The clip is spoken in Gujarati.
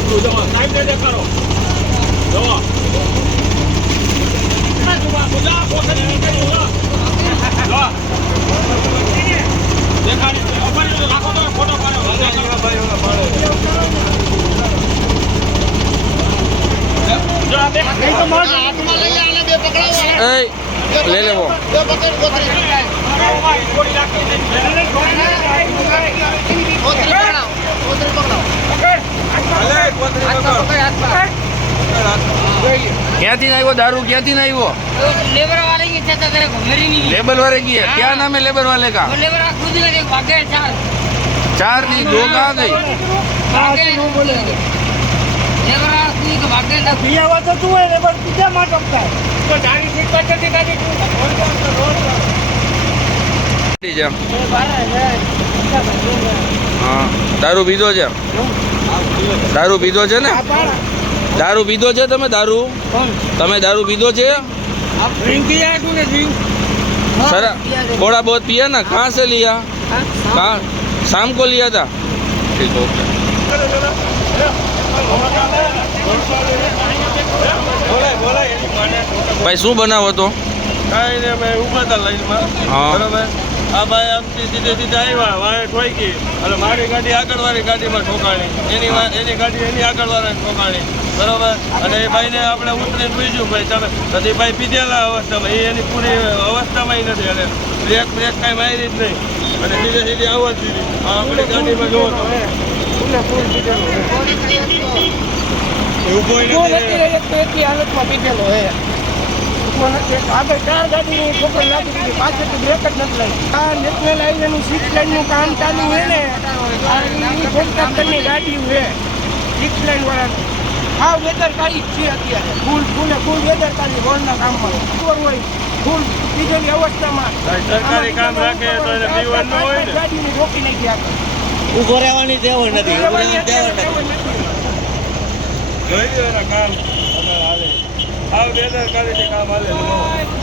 છોકરું જવા સાહેબ ને દેખાડો જવા લે લેવો બે પકડ ગોતરી ક્યાંથી આવ્યો દારૂ ક્યાંથી આવ્યો लेबर वाले की छत करे घुमेरी नहीं लेबर वाले की है क्या नाम है लेबर वाले का वो लेबर आ खुद लगे भागे चार चार नहीं दो कहाँ गई भागे लेबर आ खुद के भागे ना પિયાવા તો તું હોય ને પણ તું કેમ અટકતા તો જાણી સીટ પાછળથી ગાડી છે હા દારૂ પીધો છે દારૂ પીધો છે ને દારૂ પીધો છે તમે દારૂ? તમે દારૂ પીધો છે? સર થોડા બહુ પીયા ને કાં છે લીયા? કહાં શામ. કો? લિયા થા? ભાઈ શું બનાવો તો? કાંઈ ને મેં ઊભા હતા લાઈનમાં બરાબર? આ ભાઈ આમથી સીધે સીધા આવ્યા વાળે ઠોકી અને મારી ગાડી આગળવાળી ગાડીમાં ઠોકાણી. એની એની ગાડી એની આગળવાળાને ઠોકાણી. બરાબર? અને એ ભાઈને આપણે ઉતરીને પૂછ્યું ભાઈ તમે તો ભાઈ પીધેલા અવસ્થામાં. એ એની પૂરી અવસ્થામાં નથી અને બ્રેક બ્રેક કાંઈ મારી જ નહીં. અને સીધે સીધી આવવા જ દીધી. આ આપણી ગાડીમાં જોવો તમે. તું નથી નથી હાલતમાં પીધેલો હે ઊભો નથી. આગળ ચાર ગાડીની ઠોકર લાગી દીધી પાછળથી બ્રેક જ નથી લાગી. આ નેશનલ હાઈવેનું સિક્સ લાઈનનું કામ ચાલુ હોય ને કોન્ટ્રાક્ટરની ગાડી છે. સિક્સ લાઈન વાળાનું. આ બેદરકારી જ છે અત્યારે. ફૂલ ફૂલે ફૂલ બેદરકારી રોડના કામમાં ખબર હોય ફૂલ અવસ્થામાં. સરકારી કામ રાખે તો એને પીવાનું ન હોય ને. ગાડીને રોકી નાખી ઊભો રહેવાની ટેવ નથી ઊભો રહેવાની ટેવ નથી. જોઈ લો એના કામ. હાલે આવ બેદરકારીથી કામ હાલે.